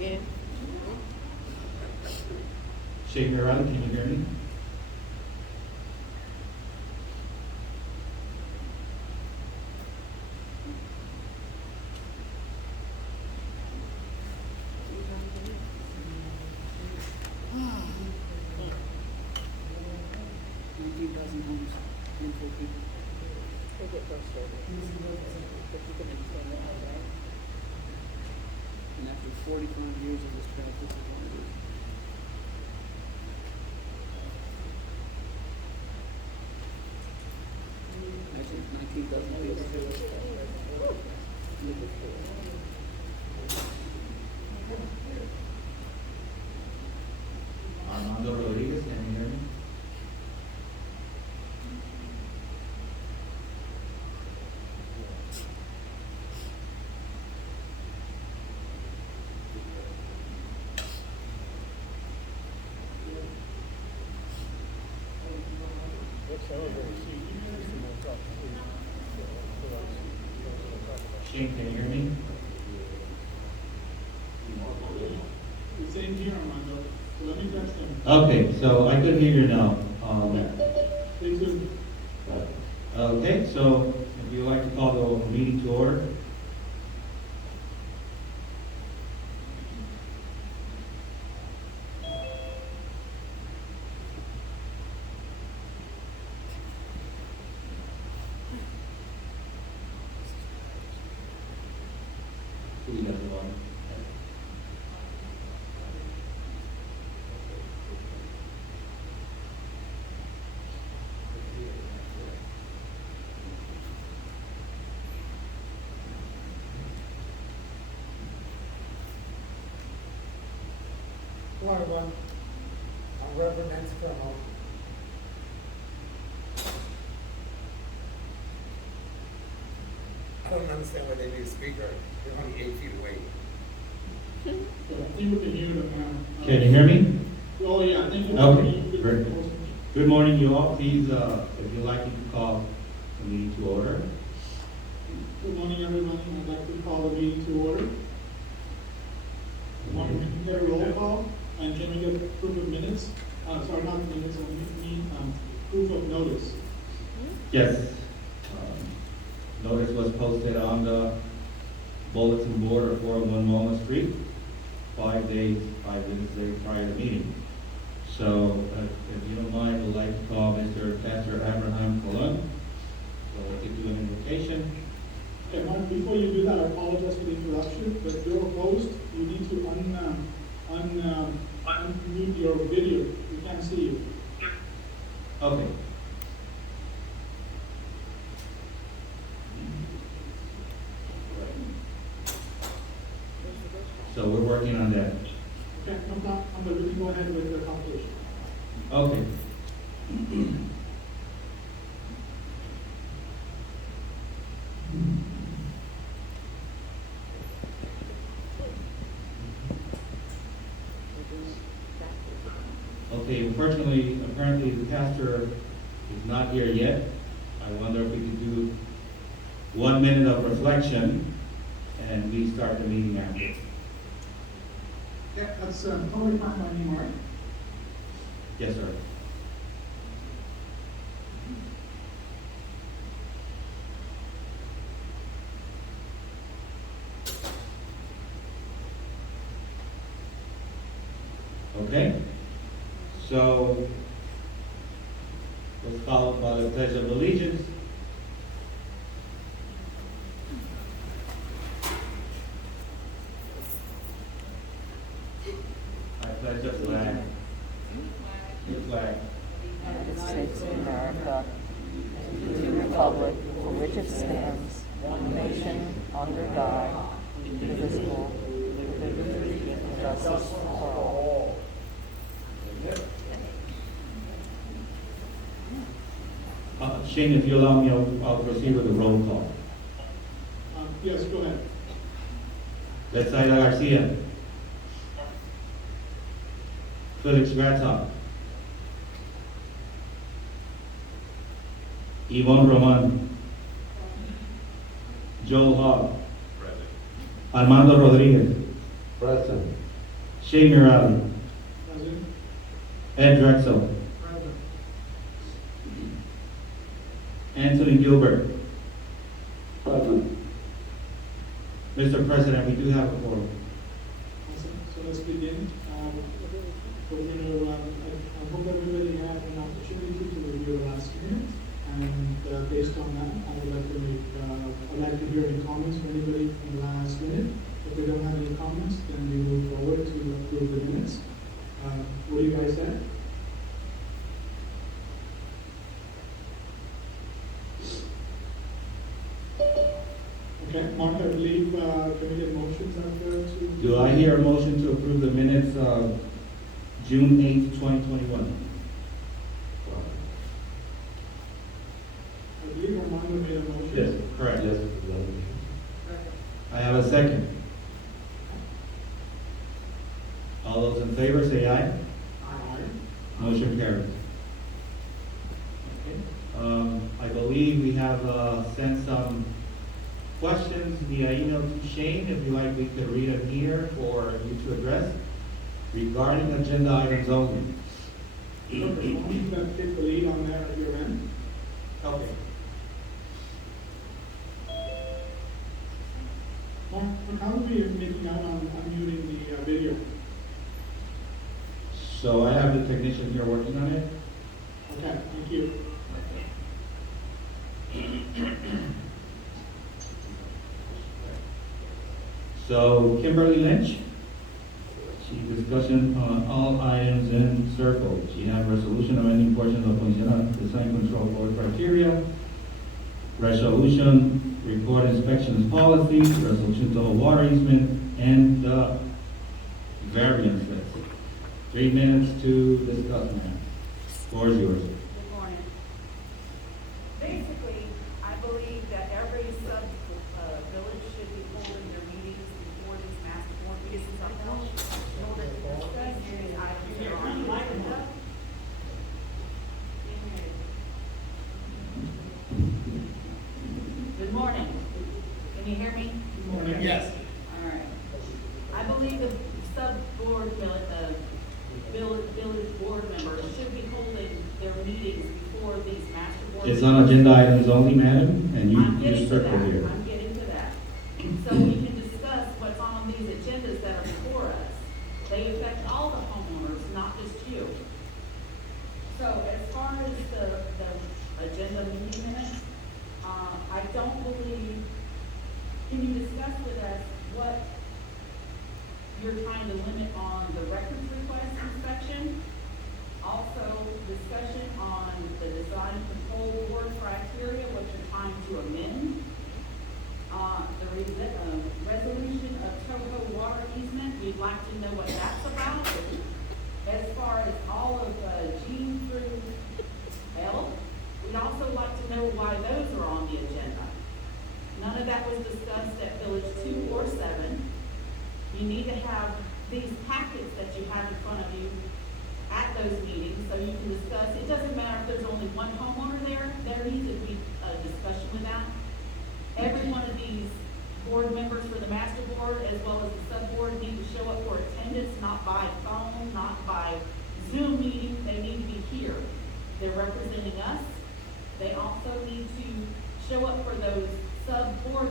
Again. Shake me around, can you hear me? They get frustrated. But you can explain it all right. And after 45 years of this practice, is what it is. Actually, 19,000 years. Armando Rodriguez, can you hear me? Shane, can you hear me? The same here, Armando. So let me touch them. Okay, so I could hear you now. They too. Okay, so if you'd like to call the meeting to order. Who doesn't want? Hello, everyone. I'm Reverend Nancy Carmel. I don't understand why they need a speaker. They're only 8 feet away. So I think we can hear them now. Can you hear me? Oh, yeah, I think you Okay, can great. Good morning, you all. Please, if you'd like, you can call the meeting to order. Good morning, everyone. I'd like to call the meeting to order. Morning, we can get a roll call, and can we get proof of minutes? Sorry, not minutes, I mean, proof of notice. Yes. Notice was posted on the bulletin board of 401 Walnut Street, 5 business days prior to the meeting. So, if you don't mind, I'd like to call Mr. Pastor Abraham Colon. So we could do an invocation. Okay, Mark, before you do that, I apologize for the interruption, but you're opposed. You need to unmute your video. We can't see you. Okay. So we're working on that. Okay, we can go ahead with the compilation. Okay. Okay, unfortunately, apparently the pastor is not here yet. I wonder if we could do 1 minute of reflection and we start the meeting after. Yeah, that's totally fine by me, Mark. Yes, sir. Okay, so was followed by the Pledge of Allegiance. I pledge the flag. The flag. United States of America, and to the republic for which it stands, one nation, under God, indivisible, with liberty and justice for all. Shane, if you allow me, I'll proceed with the roll call. Yes, go ahead. Betsaida Garcia. Felix Grata. Yvonne Roman. Joel Hogg. Armando Rodriguez. Present. Shane Mirali, Present. Ed Drexel, Present. Anthony Gilbert. Present. Mr. President, we do have a quorum. Awesome. So let's begin. We're gonna, I hope everybody had an opportunity to review the last minute. And based on that, I would like to make, I'd like to hear any comments from anybody from the last minute. If we don't have any comments, then we move forward to approve the minutes. What do you guys say? Okay, Mark, I believe, can we get motions out there to? Do I hear a motion to approve the minutes of June 8th, 2021? I believe Armando made a motion. Yes, correct. Yes. I have a second. All those in favor say aye. Aye. Motion carries. I believe we have sent some questions via email to Shane. If you like, we could read them here for you to address regarding agenda items only. Look, as long as you can take the lead on that at your end. Okay. Mark, how are we making out on unmuting the video? So I have the technician here working on it. Okay, thank you. So Kimberly Lynch, she discussion on all items in circle. She have resolution amending portion of Poinciana Design Control Board criteria, resolution record inspections policy, resolution to water easement, and the variances. 3 minutes to discuss, ma'am. Floor is yours. Good morning. Basically, I believe that every village should be holding their meetings before these master board meetings are held in order to discuss these items that are on the agenda. Good morning. Can you hear me? Good morning. Yes. All right. I believe the sub-board, village board members should be holding their meetings before these master board. It's on agenda items only, madam, and I'm you getting to circle that, here. I'm getting to that. So we can discuss what's on these agendas that are before us. They affect all the homeowners, not just you. So as far as the agenda meeting minutes, I don't believe, can you discuss with us what you're trying to limit on the records request inspection? Also, discussion on the design control board criteria, what you're trying to amend. Resolution of Toho water easement, we'd like to know what that's about. As far as all of G through L, we'd also like to know why those are on the agenda. None of that was discussed at Village 2 or 7. You need to have these packets that you have in front of you at those meetings, so you can discuss. It doesn't matter if there's only one homeowner there, there needs to be a discussion with that. Every one of these board members for the master board, as well as the sub-board, need to show up for attendance, not by phone, not by Zoom meeting, they need to be here. They're representing us. They also need to show up for those sub-board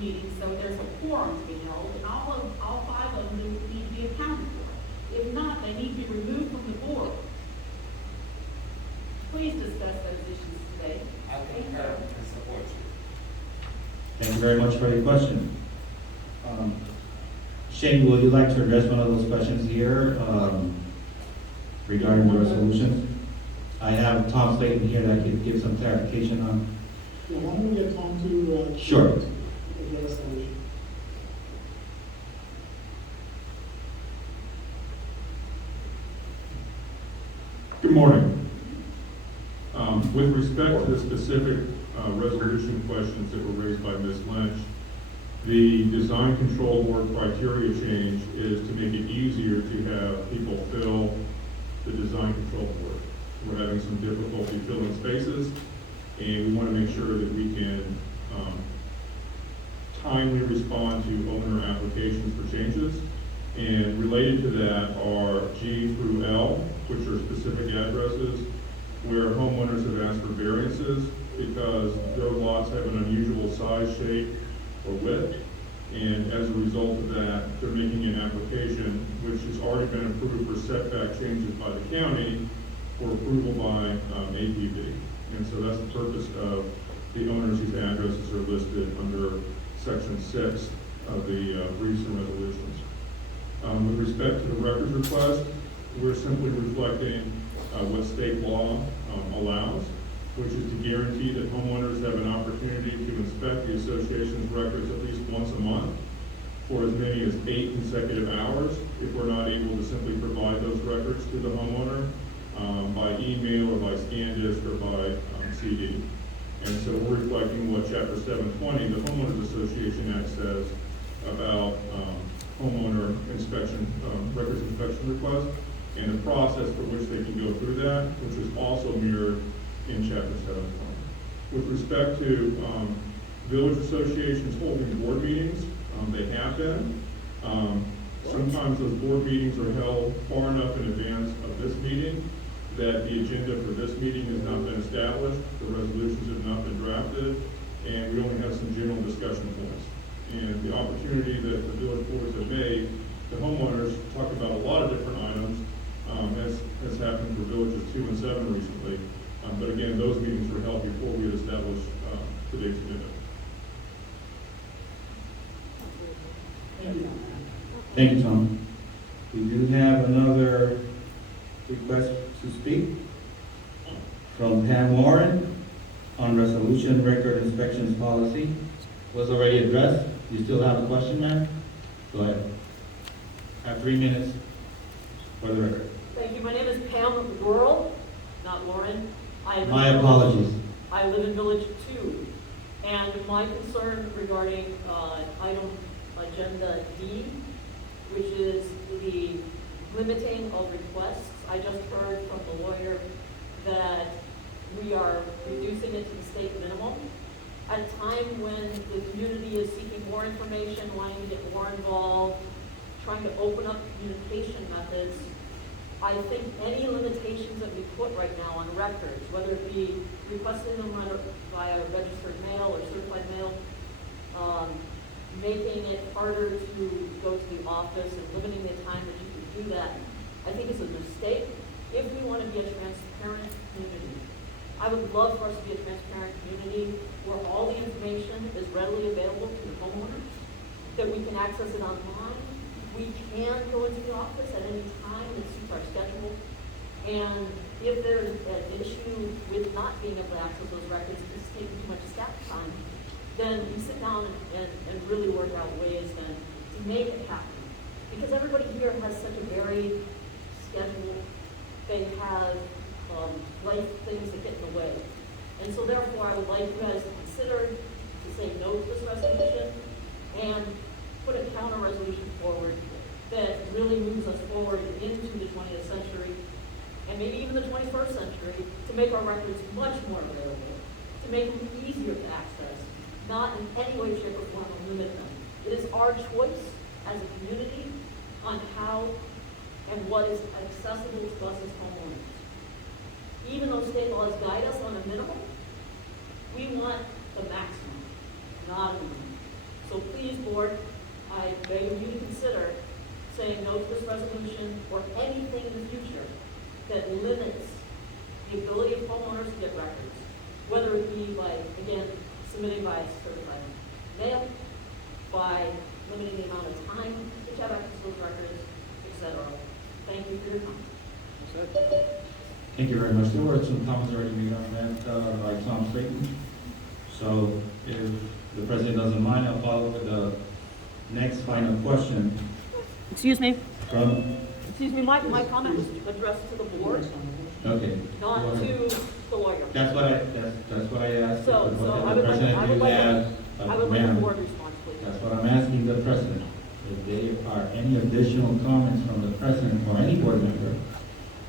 meetings, so there's a quorum to be held, and all 5 of them need to be accounted for. If not, they need to be removed from the board. Please discuss those issues today. I concur and support you. Thank you very much for your question. Shane, would you like to address one of those questions here regarding the resolutions? I have Tom Slayton here that could give some clarification on. Yeah, why don't we get Tom to, Sure. address that issue? Good morning. With respect to the specific resolution questions that were raised by Ms. Lynch, the design control board criteria change is to make it easier to have people fill the design control board. We're having some difficulty filling spaces, and we want to make sure that we can timely respond to owner applications for changes. And related to that are G through L, which are specific addresses where homeowners have asked for variances because their lots have an unusual size, shape, or width. And as a result of that, they're making an application which has already been approved for setback changes by the county for approval by APB. And so that's the purpose of the owners whose addresses are listed under section 6 of the briefs and resolutions. With respect to the records request, we're simply reflecting what state law allows, which is to guarantee that homeowners have an opportunity to inspect the association's records at least once a month for as many as 8 consecutive hours if we're not able to simply provide those records to the homeowner by email or by scan disk or by CD. And so we're reflecting what Chapter 720, the Homeowners Association Act says about homeowner inspection, records inspection request, and the process for which they can go through that, which is also mirrored in Chapter 720. With respect to village associations holding board meetings, they have been. Sometimes those board meetings are held far enough in advance of this meeting that the agenda for this meeting has not been established, the resolutions have not been drafted, and we only have some general discussion points. And the opportunity that the village boards have made, the homeowners talk about a lot of different items, as has happened for villages 2 and 7 recently. But again, those meetings were held before we had established today's agenda. Thank you, Tom. We do have another request to speak from Pam Warren on resolution record inspections policy. Was already addressed. You still have a question, ma'am? Go ahead. Have 3 minutes for the record. Thank you. My name is Pam Rural, not Lauren. My apologies. I live in Village 2. And my concern regarding item agenda D, which is the limiting of requests. I just heard from the lawyer that we are reducing it to the state minimum. At a time when the community is seeking more information, wanting to get more involved, trying to open up communication methods, I think any limitations that we put right now on records, whether it be requesting them via registered mail or certified mail, making it harder to go to the office and limiting the time that you can do that, I think is a mistake if we want to be a transparent community. I would love for us to be a transparent community where all the information is readily available to the homeowners, that we can access it online. We can go into the office at any time that suits our schedule. And if there's an issue with not being able to access those records, if it's taking too much staff time, then we sit down and really work out ways then to make it happen. Because everybody here has such a varied schedule. They have life things that get in the way. And so therefore, I would like you guys to consider to say no to this resolution and put a counter resolution forward that really moves us forward into the 20th century and maybe even the 21st century to make our records much more available, to make them easier to access, not in any way, shape, or form to limit them. It is our choice as a community on how and what is accessible to us as homeowners. Even though state laws guide us on a minimum, we want the maximum, not a minimum. So please, board, I beg of you to consider saying no to this resolution or anything in the future that limits the ability of homeowners to get records, whether it be by, again, submitting by certified mail, by limiting the amount of time to have access to those records, etc. Thank you for your time. Thank you very much. There were some comments already made on that by Tom Slayton. So if the president doesn't mind, I'll follow with the next final question. Excuse me. From, Excuse me, my comment was addressed to the board, okay. not to the lawyer. That's what I asked. So I The would like, president, I would you like, have, I would like the ma'am, board response, please. that's what I'm asking the president. If there are any additional comments from the president or any board member,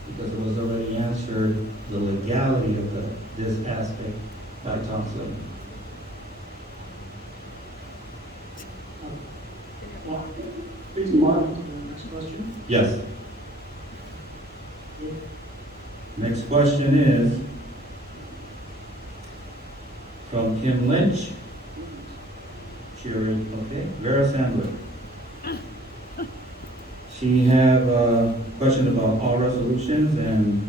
because it was already answered, the legality of this aspect by Tom Slayton. Please, Mark. Yes. Next question is from Kim Lynch. Sure, okay, Vera Sandler. She have a question about all resolutions and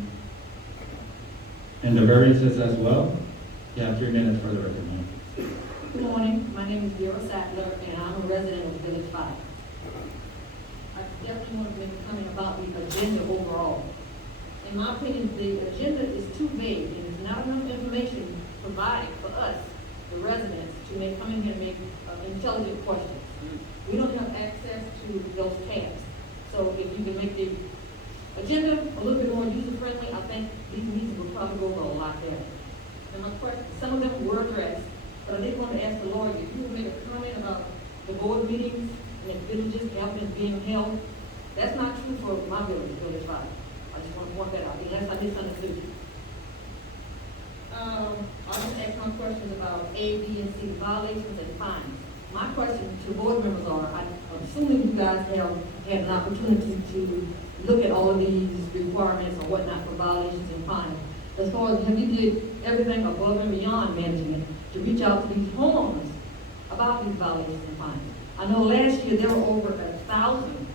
the variances as well. Yeah, 3 minutes for the record, ma'am. Good morning, my name is Vera Sattler, and I'm a resident of Village 5. I definitely want to make a comment about the agenda overall. In my opinion, the agenda is too vague, and there's not enough information provided for us, the residents, to come in here and make intelligent questions. We don't have access to those tabs. So if you can make the agenda a little bit more user-friendly, I think these meetings will probably go over a lot better. And my question, some of them were addressed, but I did want to ask the lawyer if you would make a comment about the board meetings and the villages having being held. That's not true for my village, Village 5. I just want to point that out, unless I misunderstood you. I just asked my questions about A, B, and C, violations and fines. My question to board members are, I'm assuming you guys have had an opportunity to look at all of these requirements or whatnot for violations and fines. As far as have you did everything above and beyond management to reach out to these homeowners about these violations and fines? I know last year there were over 1,000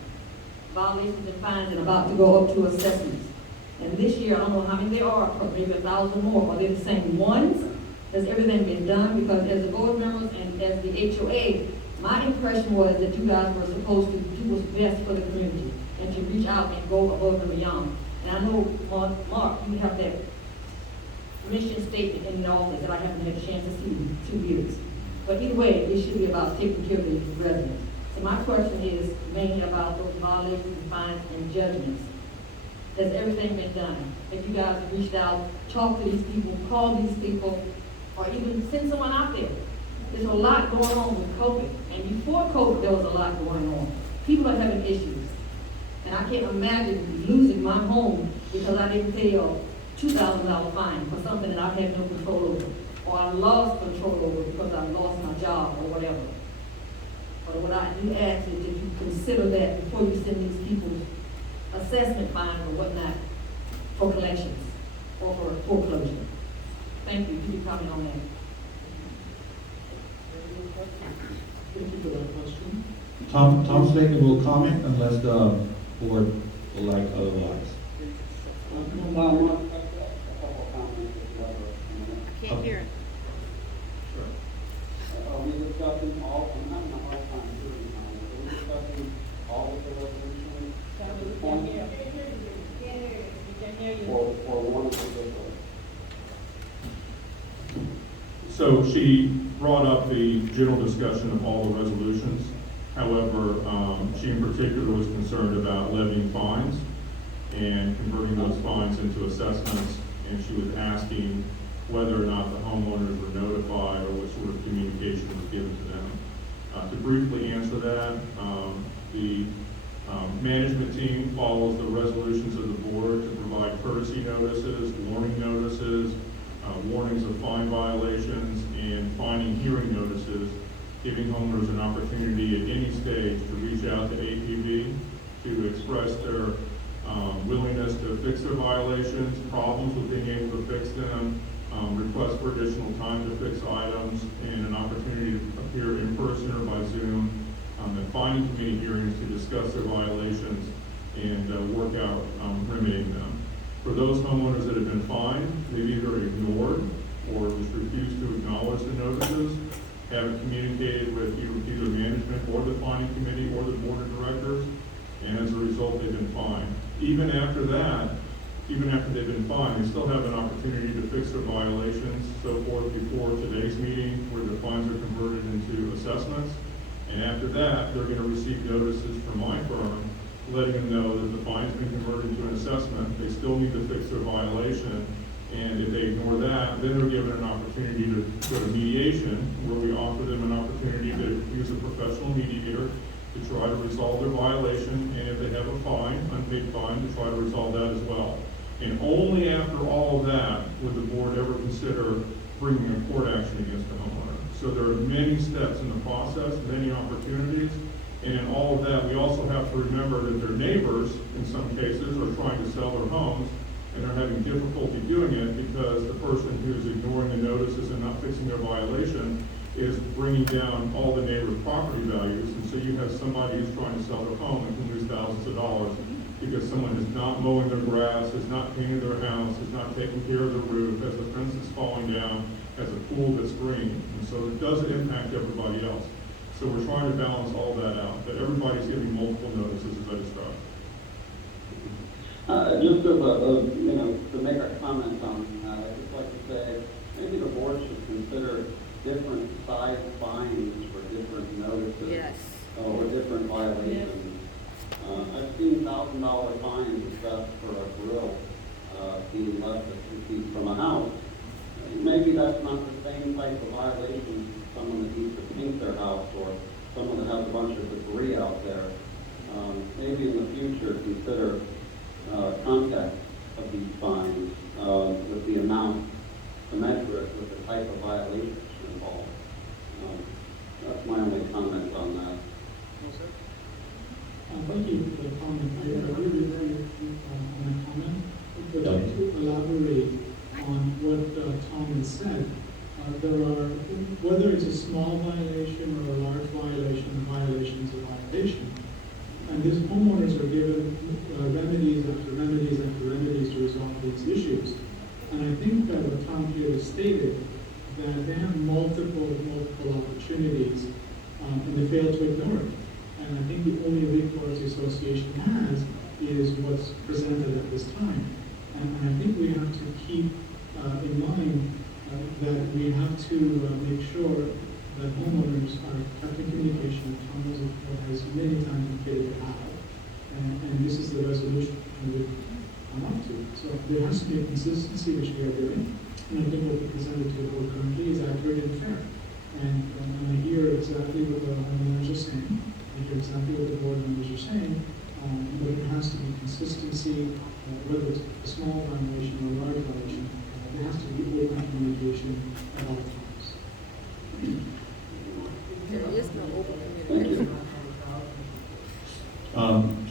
violations and fines and about to go up to assessments. And this year, I don't know how many there are, but maybe 1,000 more. Are they the same ones? Has everything been done? Because as the board members and as the HOA, my impression was that you guys were supposed to do what's best for the community and to reach out and go above and beyond. And I know, Mark, you have that mission statement in the office that I haven't had a chance to see in 2 years. But either way, it should be about taking care of the residents. So my question is mainly about those violations and fines and judgments. Has everything been done? If you guys have reached out, talked to these people, called these people, or even send someone out there. There's a lot going on with COVID. And before COVID, there was a lot going on. People are having issues. And I can't imagine losing my home because I didn't pay a $2,000 fine for something that I had no control over. Or I lost control over because I lost my job or whatever. But what I do ask is that you consider that before you send these people assessment fines or whatnot for collections or for foreclosure. Thank you. Can you comment on that? Thank you for that question. Tom Slater will comment unless the board would like otherwise. Can't hear it. Are we discussing all, I'm not all time, are we discussing all of the resolutions? Can't hear you. Or one in particular? So she brought up the general discussion of all the resolutions. However, she in particular was concerned about levying fines and converting those fines into assessments. And she was asking whether or not the homeowners were notified or what sort of communication was given to them. To briefly answer that, the management team follows the resolutions of the board to provide courtesy notices, warning notices, warnings of fine violations, and fining hearing notices, giving homeowners an opportunity at any stage to reach out to APV to express their willingness to fix their violations, problems with being able to fix them, request for additional time to fix items, and an opportunity to appear in person or by Zoom at fining committee hearings to discuss their violations and work out remedying them. For those homeowners that have been fined, they've either ignored or just refused to acknowledge the notices, haven't communicated with either management or the fining committee or the board of directors, and as a result, they've been fined. Even after that, even after they've been fined, they still have an opportunity to fix their violations, so forth, before today's meeting, where the fines are converted into assessments. And after that, they're going to receive notices from my firm, letting them know that the fine's been converted into an assessment. They still need to fix their violation. And if they ignore that, then they're given an opportunity to go to mediation, where we offer them an opportunity to use a professional mediator to try to resolve their violation. And if they have a fine, unpaid fine, to try to resolve that as well. And only after all of that would the board ever consider bringing a court action against the homeowner. So there are many steps in the process, many opportunities, And in all of that, we also have to remember that their neighbors, in some cases, are trying to sell their homes, and they're having difficulty doing it because the person who's ignoring the notices and not fixing their violation is bringing down all the neighbors' property values. And so you have somebody who's trying to sell their home and can lose thousands of dollars because someone is not mowing their grass, is not painting their house, is not taking care of the roof, has a fence that's falling down, has a pool that's green. And so it does impact everybody else. So we're trying to balance all that out, that everybody's giving multiple notices as I described. Just to make a comment on, I'd just like to say, maybe the board should consider different size fines for different notices. Yes. Or different violations. I've seen $1,000 fines assessed for a grill, being less than 2 feet from a house. Maybe that's not the same type of violation as someone that needs to paint their house or someone that has a bunch of debris out there. Maybe in the future consider context of these fines with the amount commensurate with the type of violations involved. That's my only comment on that. Thank you for the comment. I agree with you on that comment. But to elaborate on what Tom has said, there are, whether it's a small violation or a large violation, a violation is a violation. And these homeowners are given remedies after remedies after remedies to resolve these issues. And I think that what Tom here has stated, that they have multiple opportunities, and they fail to ignore it. And I think the only recourse the association has is what's presented at this time. And I think we have to keep in mind that we have to make sure that homeowners are kept in communication. Tom has many times indicated how. And this is the resolution we would come up to. So there has to be a consistency, which we are doing. And I think what we presented to the board currently is accurate and fair. And I hear exactly what the homeowners are saying. I hear exactly what the board members are saying. But there has to be consistency, whether it's a small violation or a large violation. There has to be open communication at all times. There is no open Thank communication. you.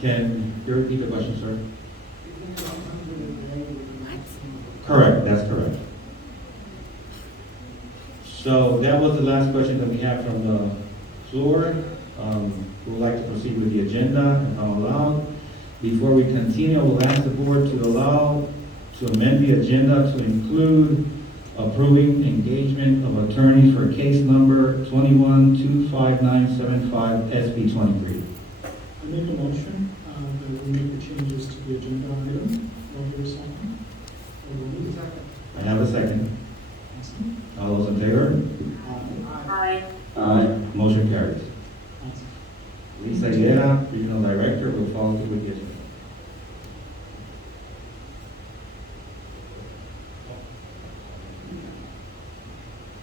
Can you repeat the question, sir? Correct, that's correct. So that was the last question that we have from the floor. We would like to proceed with the agenda, if I'm allowed. Before we continue, I will ask the board to allow to amend the agenda to include approving engagement of attorneys for case number 21-25975 SB 23. I make a motion that we make the changes to the agenda item. Over second. I have a second. All those in favor? Aye. Aye. Motion carries. Lisa Guerra, Regional Director, will follow through with the agenda.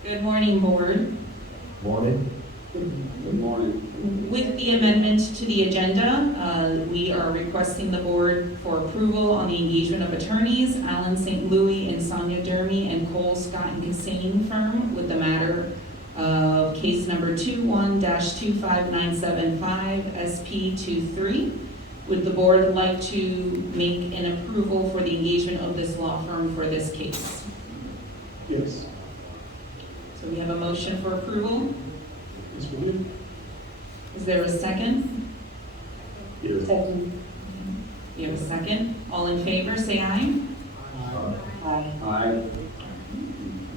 Good morning, Board. Morning. Good morning. With the amendment to the agenda, we are requesting the Board for approval on the engagement of attorneys, Alan St. Louis and Sonia Dermy and Cole Scott and Cassane firm with the matter of case number 21-25975 SP 23. Would the Board like to make an approval for the engagement of this law firm for this case? Yes. So we have a motion for approval. Yes, we do. Is there a second? Yes. You have a second? All in favor, say aye. Aye.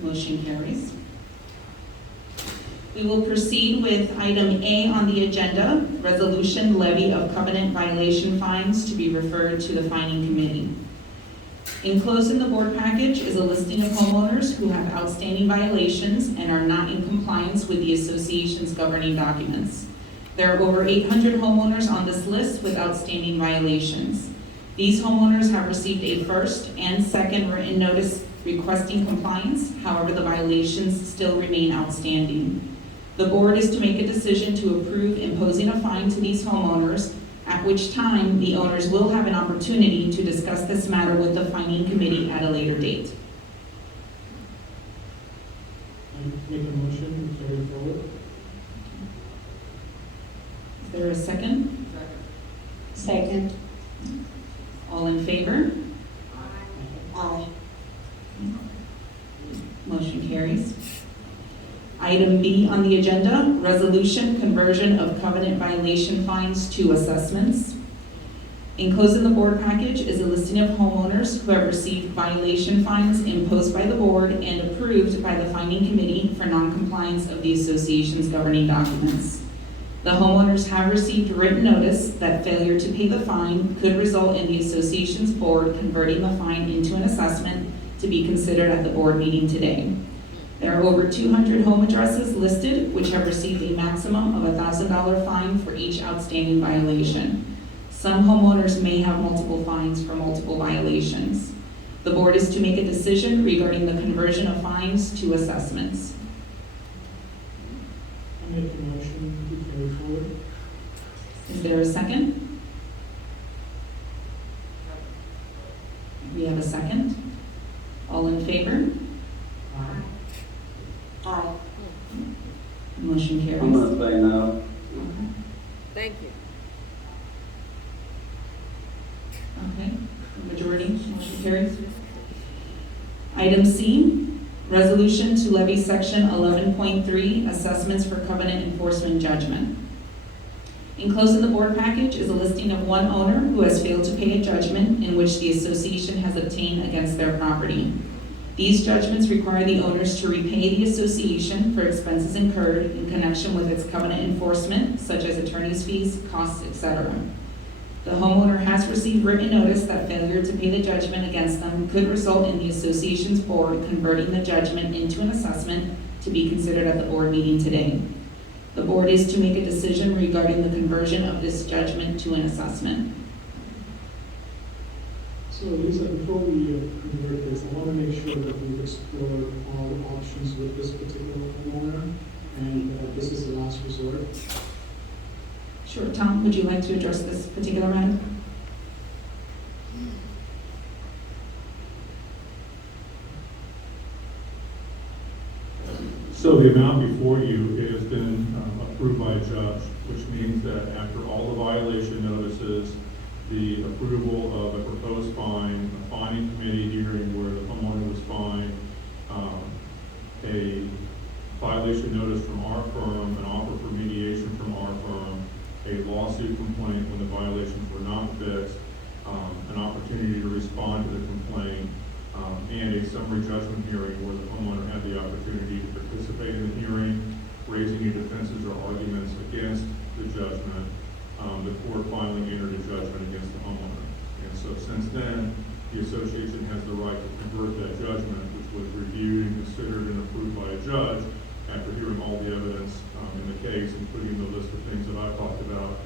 Motion carries. We will proceed with item A on the agenda, resolution levy of covenant violation fines to be referred to the fining committee. Enclosed in the board package is a listing of homeowners who have outstanding violations and are not in compliance with the association's governing documents. There are over 800 homeowners on this list with outstanding violations. These homeowners have received a first and second written notice requesting compliance. However, the violations still remain outstanding. The board is to make a decision to approve imposing a fine to these homeowners, at which time the owners will have an opportunity to discuss this matter with the fining committee at a later date. I make a motion to carry forward. Is there a second? Second. All in favor? Aye. Motion carries. Item B on the agenda, resolution conversion of covenant violation fines to assessments. Enclosed in the board package is a listing of homeowners who have received violation fines imposed by the board and approved by the finding committee for noncompliance of the association's governing documents. The homeowners have received written notice that failure to pay the fine could result in the association's board converting the fine into an assessment to be considered at the board meeting today. There are over 200 home addresses listed which have received a maximum of $1,000 fine for each outstanding violation. Some homeowners may have multiple fines for multiple violations. The board is to make a decision regarding the conversion of fines to assessments. I make a motion to carry forward. Is there a second? We have a second. All in favor? Aye. Motion carries. I'm gonna say no. Thank you. Okay, majority, motion carries. Item C, resolution to levy section 11.3, assessments for covenant enforcement judgment. Enclosed in the board package is a listing of one owner who has failed to pay a judgment in which the association has obtained against their property. These judgments require the owners to repay the association for expenses incurred in connection with its covenant enforcement, such as attorney's fees, costs, etc. The homeowner has received written notice that failure to pay the judgment against them could result in the association's board converting the judgment into an assessment to be considered at the board meeting today. The board is to make a decision regarding the conversion of this judgment to an assessment. So Lisa, before we convert this, I want to make sure that we've explored all options with this particular homeowner, and this is the last resort. Sure, Tom, would you like to address this particular matter? So the amount before you has been approved by a judge, which means that after all the violation notices, the approval of a proposed fine, a fining committee hearing where the homeowner was fined, a violation notice from our firm, an offer for mediation from our firm, a lawsuit complaint when the violations were not fixed, an opportunity to respond to the complaint, and a summary judgment hearing where the homeowner had the opportunity to participate in the hearing, raise any defenses or arguments against the judgment, the court finally entered a judgment against the homeowner. And so since then, the association has the right to convert that judgment, which was reviewed and considered and approved by a judge after hearing all the evidence in the case, including the list of things that I talked about.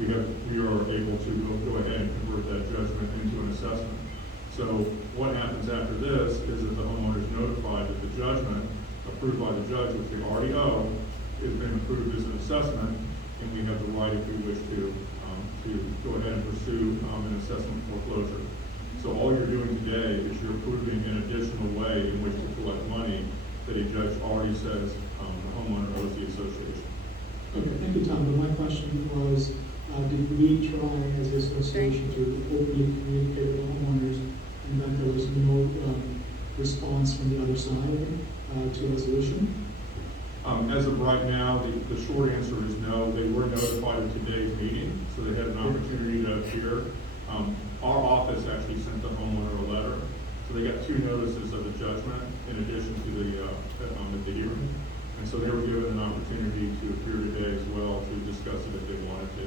We are able to go ahead and convert that judgment into an assessment. So what happens after this is that the homeowner is notified that the judgment approved by the judge, which they already owe, has been approved as an assessment, and we have the right, if we wish to go ahead and pursue an assessment foreclosure. So all you're doing today is you're approving an additional way in which to collect money that a judge already says the homeowner owes the association. Okay, thank you, Tom. But my question was, did we try as an association to openly communicate with the homeowners, and that there was no response from the other side to a resolution? As of right now, the short answer is no. They were notified of today's meeting, so they had an opportunity to appear. Our office actually sent the homeowner a letter, so they got 2 notices of the judgment in addition to the hearing. And so they were given an opportunity to appear today as well to discuss it if they wanted to.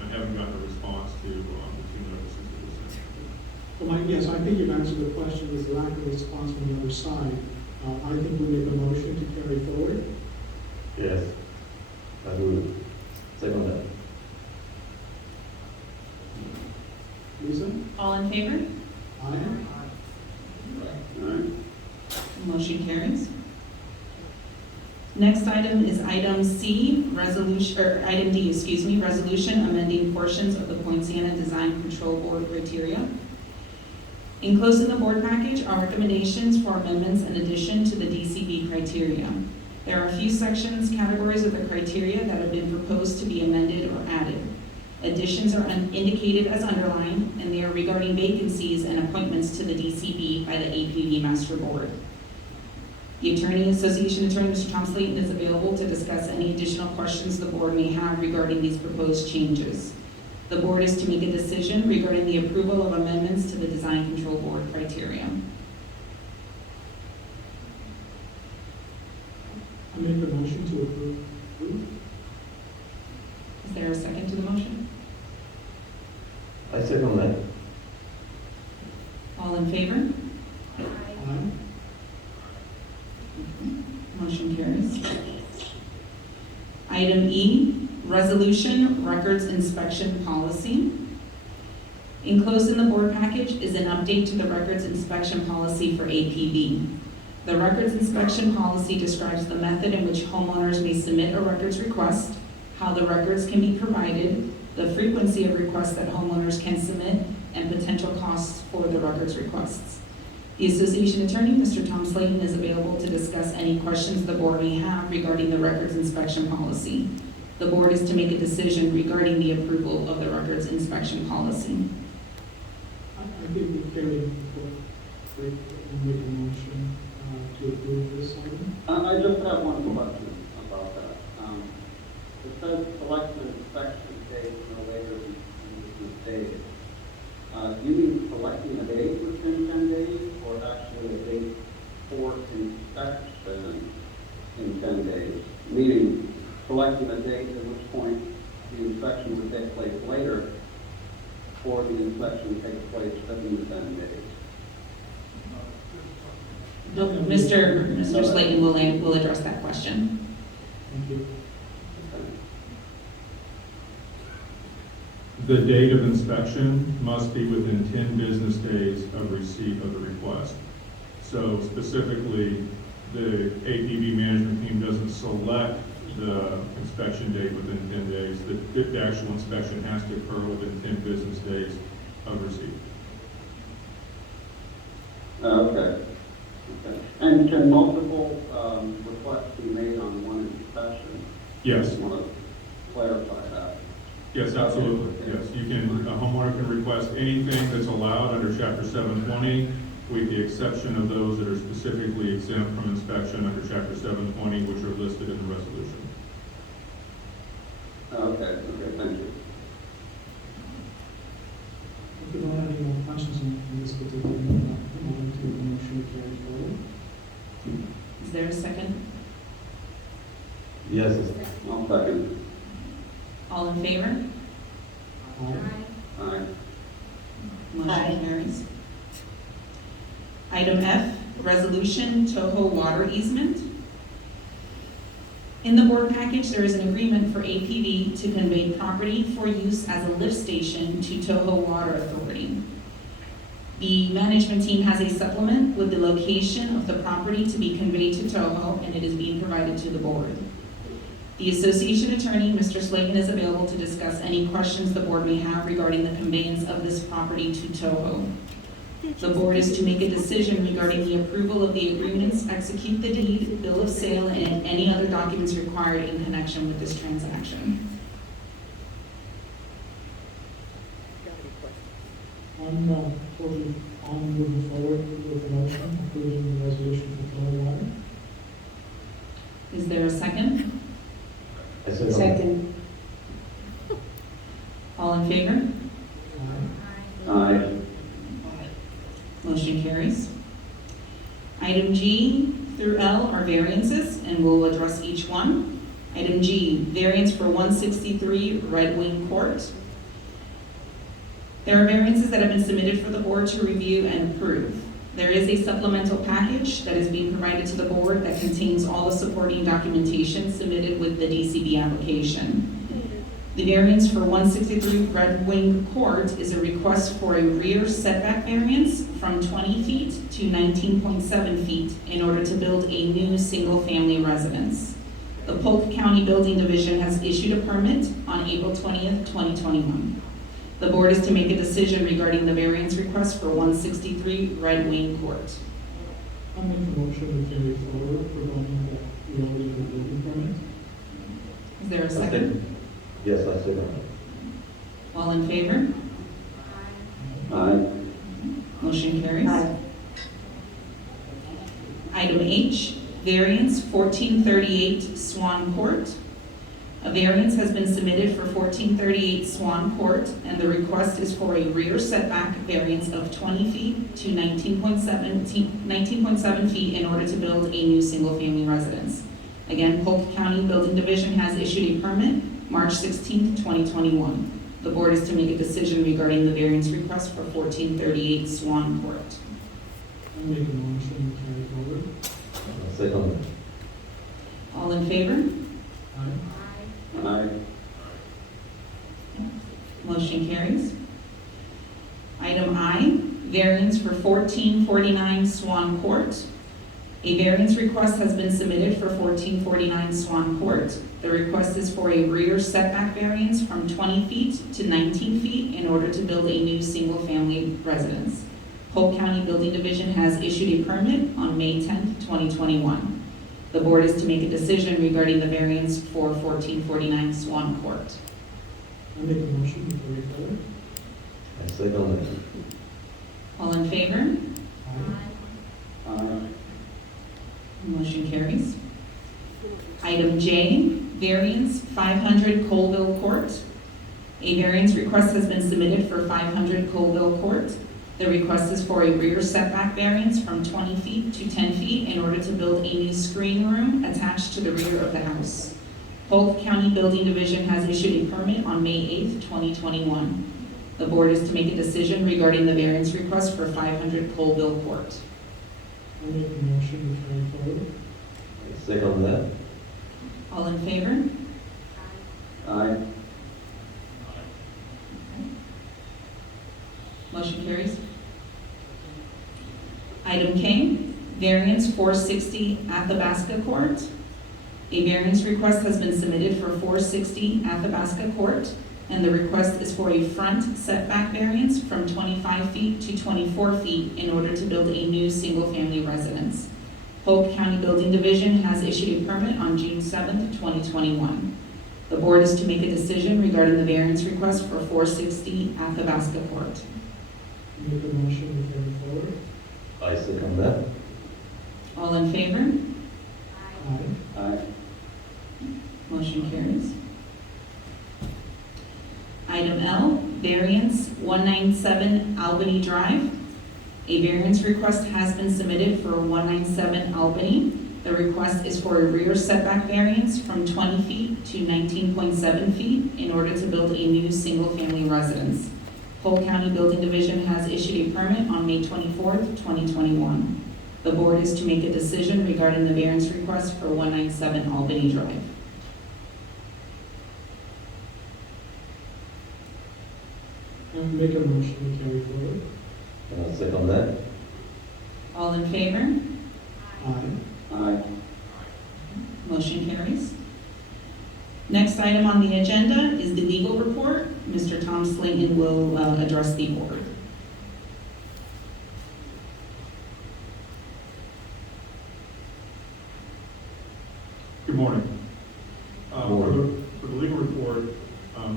And I haven't gotten a response to the 2 notices that were sent. Well, yes, I think you've answered the question. There's lack of response from the other side. I think we make a motion to carry forward. Yes, I will second that. Lisa? All in favor? Aye. All right. Motion carries. Next item is item C, item D, resolution amending portions of the Poinciana Design Control Board criteria. Enclosed in the board package are recommendations for amendments in addition to the DCB criteria. There are a few sections, categories of the criteria that have been proposed to be amended or added. Additions are indicated as underlined, and they are regarding vacancies and appointments to the DCB by the APV Master Board. The Association Attorney, Mr. Tom Slayton, is available to discuss any additional questions the board may have regarding these proposed changes. The board is to make a decision regarding the approval of amendments to the Design Control Board criteria. I make a motion to approve. Is there a second to the motion? I second that. All in favor? Aye. Motion carries. Item E, Resolution Records Inspection Policy. Enclosed in the board package is an update to the records inspection policy for APV. The records inspection policy describes the method in which homeowners may submit a records request, how the records can be provided, the frequency of requests that homeowners can submit, and potential costs for the records requests. The Association Attorney, Mr. Tom Slayton, is available to discuss any questions the board may have regarding the records inspection policy. The board is to make a decision regarding the approval of the records inspection policy. I think we carry forward and make a motion to approve this item. I just have one question about that. It says select an inspection date no later than business days. Do you mean selecting a date within 10 days or actually a date for inspection in 10 days? Meaning selecting a date at which point the inspection would take place later or the inspection takes place within 10 days? No, Mr. Slayton will address that question. Thank you. The date of inspection must be within 10 business days of receipt of the request. So specifically, the APV management team doesn't select the inspection date within 10 days. The actual inspection has to occur within 10 business days of receipt. Okay. And can multiple requests be made on one inspection? Yes. I just want to clarify that. Yes, absolutely. Yes, you can, a homeowner can request anything that's allowed under Chapter 720, with the exception of those that are specifically exempt from inspection under Chapter 720, which are listed in the resolution. Okay, thank you. If you don't have any more questions on this particular item, I'm going to the motion carry forward. Is there a second? Yes. I'll second. All in favor? Aye. Aye. Motion carries. Item F, Resolution Toho Water Easement. In the board package, there is an agreement for APV to convey property for use as a lift station to Toho Water Authority. The management team has a supplement with the location of the property to be conveyed to Toho, and it is being provided to the board. The association attorney, Mr. Slayton, is available to discuss any questions the board may have regarding the conveyance of this property to Toho. The board is to make a decision regarding the approval of the agreements, execute the deed, bill of sale, and any other documents required in connection with this transaction. I'm moving forward with the motion, approving the resolution for Toho Water. Is there a second? I second. All in favor? Aye. Motion carries. Item G through L are variances, and we'll address each one. Item G, variance for 163 Red Wing Court. There are variances that have been submitted for the board to review and approve. There is a supplemental package that is being provided to the board that contains all the supporting documentation submitted with the DCB application. The variance for 163 Red Wing Court is a request for a rear setback variance from 20 feet to 19.7 feet in order to build a new single-family residence. The Polk County Building Division has issued a permit on April 20th, 2021. The board is to make a decision regarding the variance request for 163 Red Wing Court. I'll make a motion to carry forward, providing that reopening of the building permit. Is there a second? Yes, I second. All in favor? Aye. Motion carries. Item H, variance 1438 Swan Court. A variance has been submitted for 1438 Swan Court, and the request is for a rear setback variance of 20 feet to 19.7 feet in order to build a new single-family residence. Again, Polk County Building Division has issued a permit March 16, 2021. The board is to make a decision regarding the variance request for 1438 Swan Court. I make a motion to carry forward. Second. All in favor? Aye. Aye. Motion carries. Item I, variance for 1449 Swan Court. A variance request has been submitted for 1449 Swan Court. The request is for a rear setback variance from 20 feet to 19 feet in order to build a new single-family residence. Polk County Building Division has issued a permit on May 10, 2021. The board is to make a decision regarding the variance for 1449 Swan Court. I make a motion to carry forward. I second. All in favor? Aye. Aye. Motion carries. Item J, variance 500 Colville Court. A variance request has been submitted for 500 Colville Court. The request is for a rear setback variance from 20 feet to 10 feet in order to build a new screen room attached to the rear of the house. Polk County Building Division has issued a permit on May 8, 2021. The board is to make a decision regarding the variance request for 500 Colville Court. I make a motion to carry forward. I second that. All in favor? Aye. Motion carries. Item K, variance 460 Athabasca Court. A variance request has been submitted for 460 Athabasca Court, and the request is for a front setback variance from 25 feet to 24 feet in order to build a new single-family residence. Polk County Building Division has issued a permit on June 7, 2021. The board is to make a decision regarding the variance request for 460 Athabasca Court. I make a motion to carry forward. I second that. All in favor? Aye. Aye. Motion carries. Item L, variance 197 Albany Drive. A variance request has been submitted for 197 Albany. The request is for a rear setback variance from 20 feet to 19.7 feet in order to build a new single-family residence. Polk County Building Division has issued a permit on May 24th, 2021. The board is to make a decision regarding the variance request for 197 Albany Drive. I make a motion to carry forward. I second that. All in favor? Aye. Aye. Motion carries. Next item on the agenda is the legal report. Mr. Tom Slayton will address the board. Good morning. Morning. For the legal report,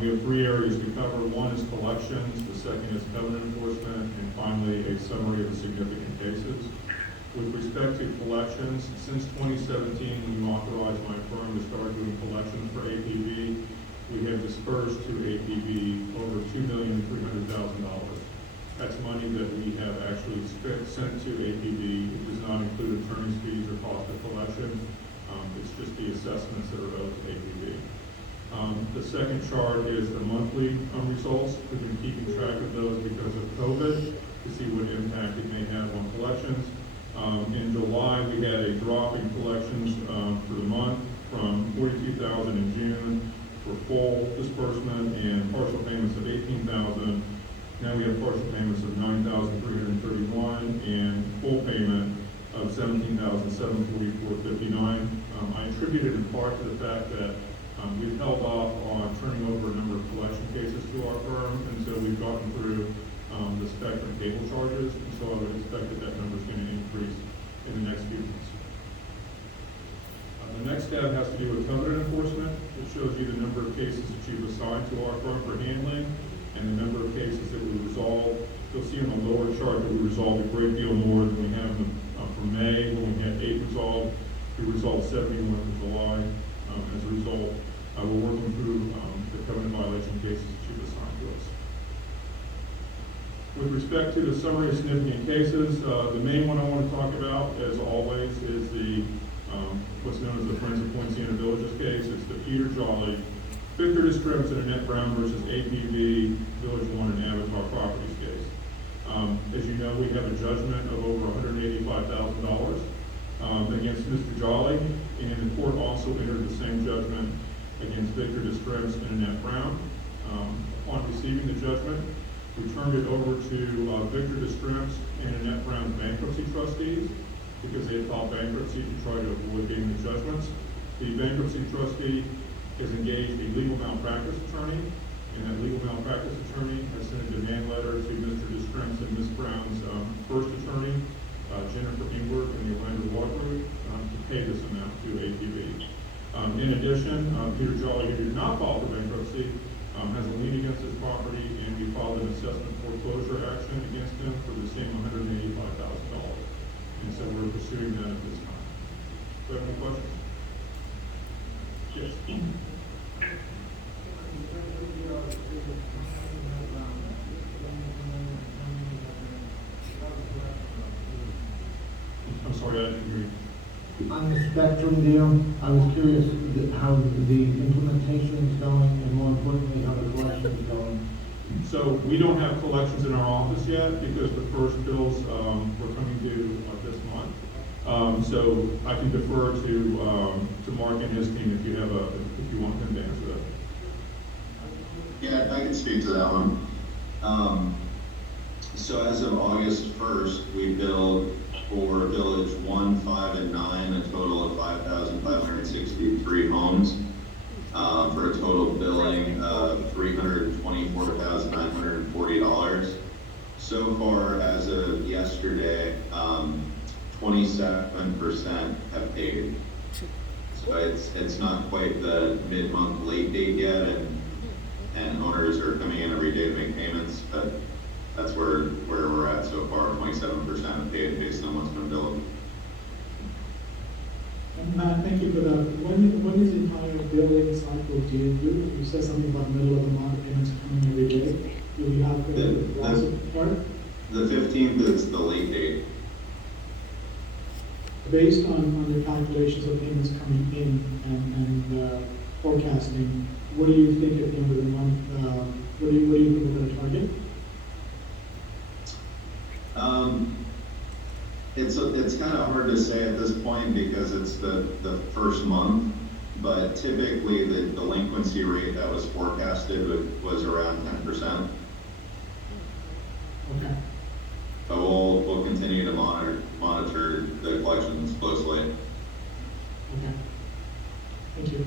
we have three areas to cover. One is collections, the second is covenant enforcement, and finally, a summary of the significant cases. With respect to collections, since 2017, when you authorized my firm to start doing collections for APB, we have dispersed to APB over $2,300,000. That's money that we have actually sent to APB. It does not include attorney's fees or cost of collection. It's just the assessments that are owed to APB. The second chart is the monthly results. We've been keeping track of those because of COVID to see what impact it may have on collections. In July, we had a drop in collections for the month from $42,000 in June for full disbursement and partial payments of $18,000. Now we have partial payments of $9,331 and full payment of $17,744.59. I attribute it in part to the fact that we've held off on turning over a number of collection cases to our firm until we've gotten through the spectrum cable charges, and so I would expect that that number is going to increase in the next few months. The The next tab has to do with covenant enforcement. It shows you the number of cases that you've assigned to our firm for handling and the number of cases that we resolve. You'll see on the lower chart that we resolved a great deal more than we have for May, when we had 8 resolved. We resolved 71 for July. As a result, we're working through the covenant violation cases that you've assigned to us. With respect to the summary of significant cases, the main one I want to talk about, as always, is the what's known as the Friends of Poinciana Villages case. It's the Peter Jolly, Victor Distrips, and Annette Brown versus APV, Village 1, and Avatar Properties case. As you know, we have a judgment of over $185,000 against Mr. Jolly, and the court also entered the same judgment against Victor Distrips and Annette Brown. Upon receiving the judgment, we turned it over to Victor Distrips and Annette Brown's bankruptcy trustees, because they had filed bankruptcy to try to avoid getting the judgments. The bankruptcy trustee has engaged a legal malpractice attorney, and that legal malpractice attorney has sent a demand letter to Mr. Distrips and Ms. Brown's first attorney, Jennifer Ingber in the Orlando Law Group, to pay this amount to APV. In addition, Peter Jolly, who did not file for bankruptcy, has a lien against his property, and we filed an assessment foreclosure action against him for the same $185,000. And so we're pursuing that at this time. Do you have any questions? Yes. I'm sorry, I didn't hear you. On the spectrum deal, I was curious how the implementation is going, and more importantly, how the collection is going. So we don't have collections in our office yet because the first bills were coming due this month. So I can defer to Mark and his team if you want him to answer that. Yeah, I can speak to that one. So as of August 1st, we billed for Village 1, 5, and 9 a total of 5,563 homes for a total billing of $324,940. So far, as of yesterday, 27% have paid. So it's not quite the mid-month late date yet, and owners are coming in every day to make payments, but that's where we're at so far. 27% have paid based on what's been billed. And Matt, thank you for that. When is the entire billing cycle due? You said something about middle of the month, payments coming every day. Do we have the last part? The 15th is the late date. Based on the calculations of payments coming in and forecasting, what do you think at the end of the month, what do you think we're going to target? It's kind of hard to say at this point because it's the first month, but typically the delinquency rate that was forecasted was around 10%. Okay. But we'll continue to monitor the collections closely. Okay. Thank you.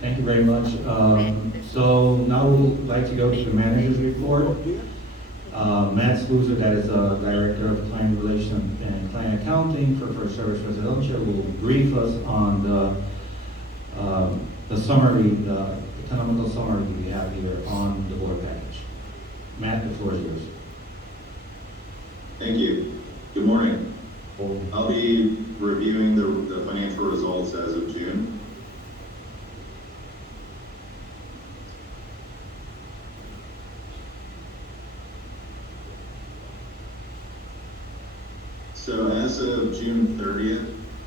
Thank you very much. So now we'd like to go to the manager's report. Matt Sluicer, that is Director of Client Relations and Client Accounting for First Service Residential, will brief us on the summary, the economical summary we have here on the board package. Matt, the floor is yours. Thank you. Good morning. I'll be reviewing the financial results as of June. So as of June 30th,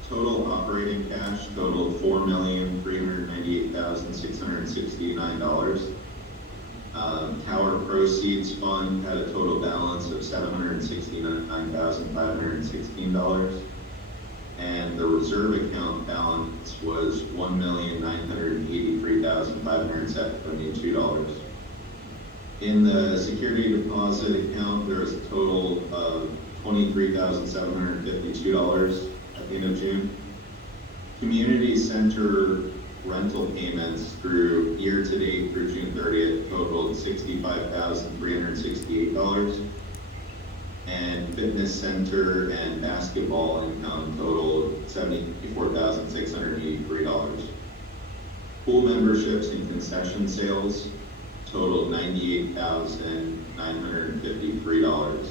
total operating cash totaled $4,398,669. Tower proceeds fund had a total balance of $769,516. And the reserve account balance was $1,983,572. In the security deposit account, there was a total of $23,752 at the end of June. Community center rental payments through year-to-date through June 30th totaled $65,368. and fitness center and basketball income totaled $74,683. Pool memberships and concession sales totaled $98,953.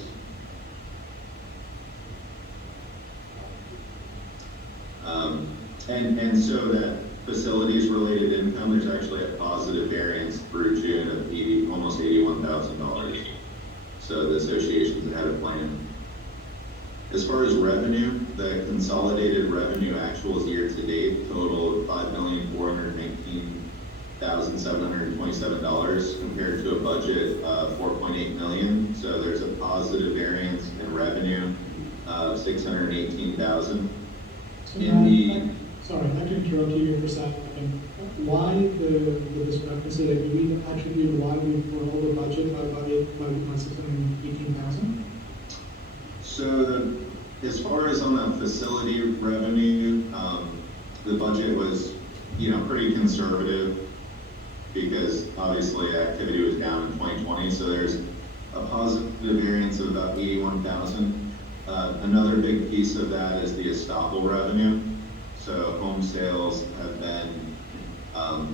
And so that facilities related income, there's actually a positive variance through June of almost $81,000. So the association's ahead of plan. As far as revenue, the consolidated revenue actuals year to date totaled $5,419,727 compared to a budget of $4.8 million. So there's a positive variance in revenue of $618,000. Sorry, I can interrupt you here for a second. Why the discrepancy? Like, do we attribute why we were over budget by $618,000? So as far as on the facility revenue, the budget was, pretty conservative because obviously activity was down in 2020. So there's a positive variance of about $81,000. Another big piece of that is the estoppel revenue. So home sales have been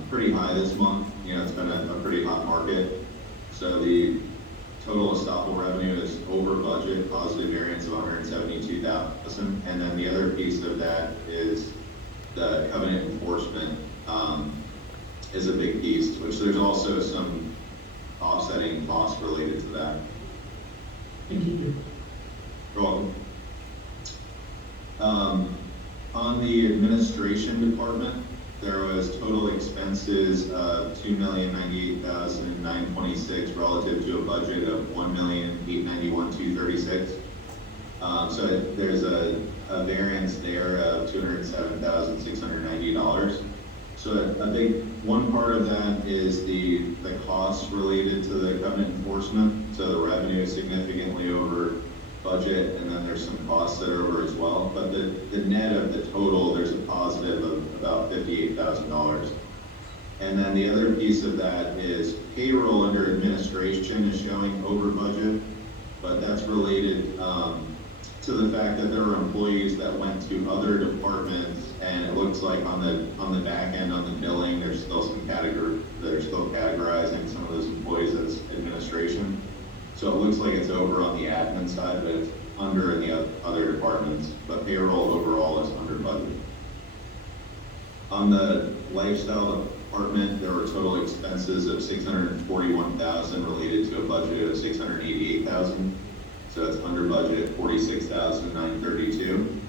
pretty high this month. It's been a pretty hot market. So the total estoppel revenue is over budget, positive variance of $172,000. And then the other piece of that is the covenant enforcement is a big piece, which there's also some offsetting costs related to that. Thank you. You're welcome. On the administration department, there was total expenses of $2,098,926 relative to a budget of $1,891,236. So there's a variance there of $207,690. So a big one part of that is the costs related to the covenant enforcement. So the revenue is significantly over budget, and then there's some costs that are over as well. But the net of the total, there's a positive of about $58,000. And then the other piece of that is payroll under administration is showing over budget, but that's related to the fact that there are employees that went to other departments, and it looks like on the back end on the billing, there's still some they're still categorizing some of those employees as administration. So it looks like it's over on the admin side, but it's under in the other departments. But payroll overall is under budget. On the lifestyle department, there were total expenses of $641,000 related to a budget of $688,000. So it's under budget $46,932.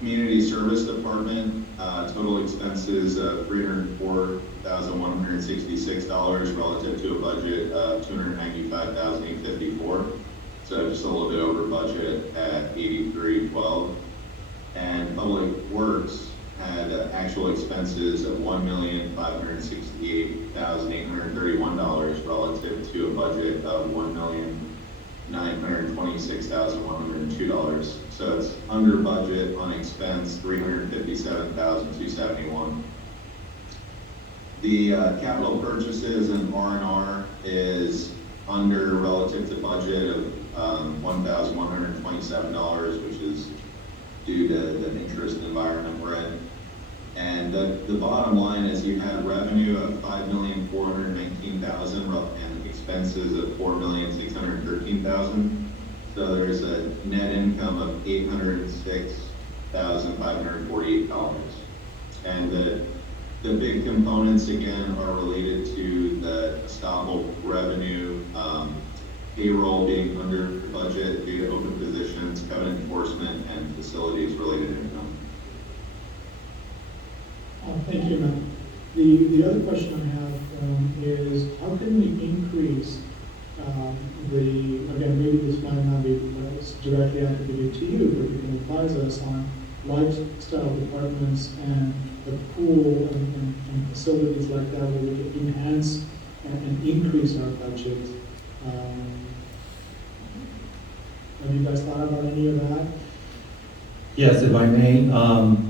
Community service department, total expenses of $304,166 relative to a budget of $295,854. So just a little bit over budget at $83,12. And public works had actual expenses of $1,568,831 relative to a budget of $1,926,102. So it's under budget on expense, $357,271. The capital purchases and R&R is under relative to budget of $1,127, which is due to the interest environment we're in. And the bottom line is you had revenue of $5,419,000 and expenses of $4,613,000. So there's a net income of $806,548. And the big components again are related to the estoppel revenue, payroll being under budget due to open positions, covenant enforcement, and facilities related income. Thank you, Matt. The other question I have is how can we increase again, maybe this might not be directly attributed to you, but you can advise us on lifestyle departments and the pool and facilities like that where we can enhance and increase our budget. Have you guys thought about any of that? Yes, if I may,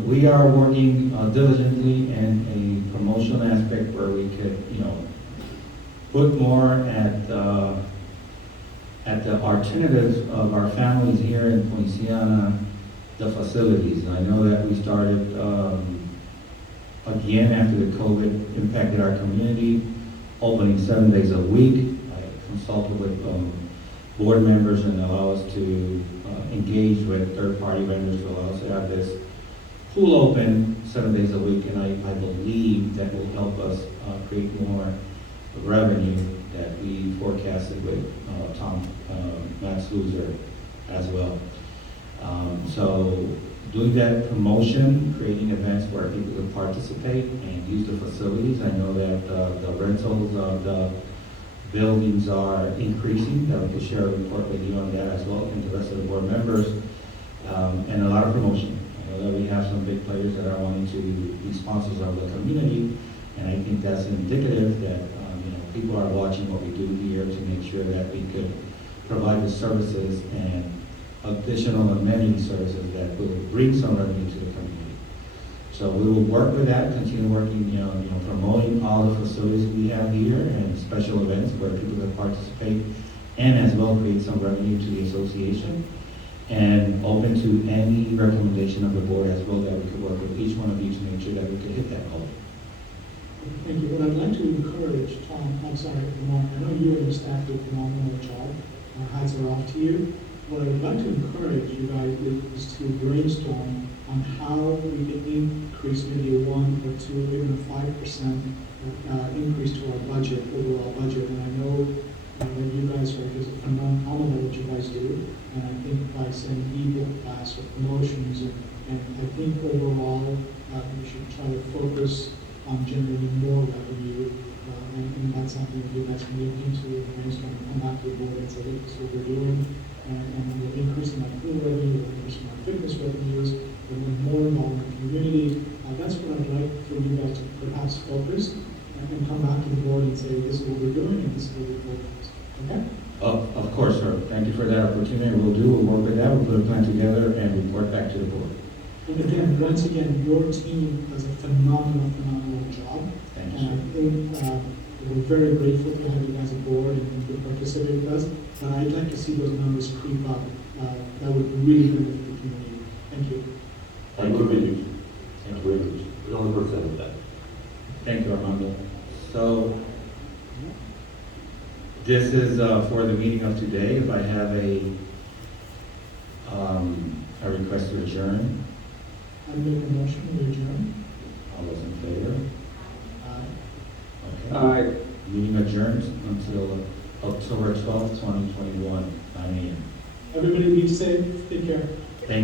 we are working diligently in a promotion aspect where we could, put more at at the alternatives of our families here in Poinciana, the facilities. I know that we started, again, after the COVID impacted our community, opening 7 days a week. I consulted with board members and allow us to engage with third-party vendors to allow us to have this pool open 7 days a week, and I believe that will help us create more revenue that we forecasted with Max Loser as well. So doing that promotion, creating events where people can participate and use the facilities. I know that the rentals of the buildings are increasing. That we can share a report with you on that as well, and the rest of the board members, and a lot of promotion. I know that we have some big players that are wanting to be sponsors of the community, and I think that's indicative that people are watching what we do here to make sure that we could provide the services and additional amenity services that will bring some revenue to the community. So we will work with that, continue working, promoting all the facilities we have here and special events where people can participate, and as well create some revenue to the association, and open to any recommendation of the board as well that we could work with each one of you to make sure that we could hit that goal. Thank you. What I'd like to encourage, Tom, I'm sorry, Mark, I know you and your staff do a phenomenal job. Our hats are off to you. What I would like to encourage you guys is to brainstorm on how we can increase maybe a 1 or 2, even a 5% increase to our budget, overall budget. And I know that you guys are just phenomenal at what you guys do. And I think by sending ebook class or promotions, and I think overall we should try to focus on generating more revenue, and that's something that you guys can look into and brainstorm and come back to the board and say, look, this is what we're doing, and we're increasing our pool revenue, we're increasing our fitness revenues, we're more involved in the community. That's what I'd like for you guys to perhaps focus and come back to the board and say, this is what we're doing and this is what we're focused. Okay? Of course, sir. Thank you for that opportunity. We'll work with that. We'll put a plan together and report back to the board. And again, once again, your team does a phenomenal job. Thank you, And I think we're very grateful to have you guys aboard and to participate with us. And I'd like to see those numbers creep up. That would really benefit the community. Thank you. I agree with you. I agree with you. 100% with that. Thank you, Armando. So this is for the meeting of today. If I have a request to adjourn. I make a motion to adjourn. All those in favor? Aye. Okay. Aye. Meeting adjourns until October 12th, 2021, 9 a.m. Everybody be safe. Take care. Thank you.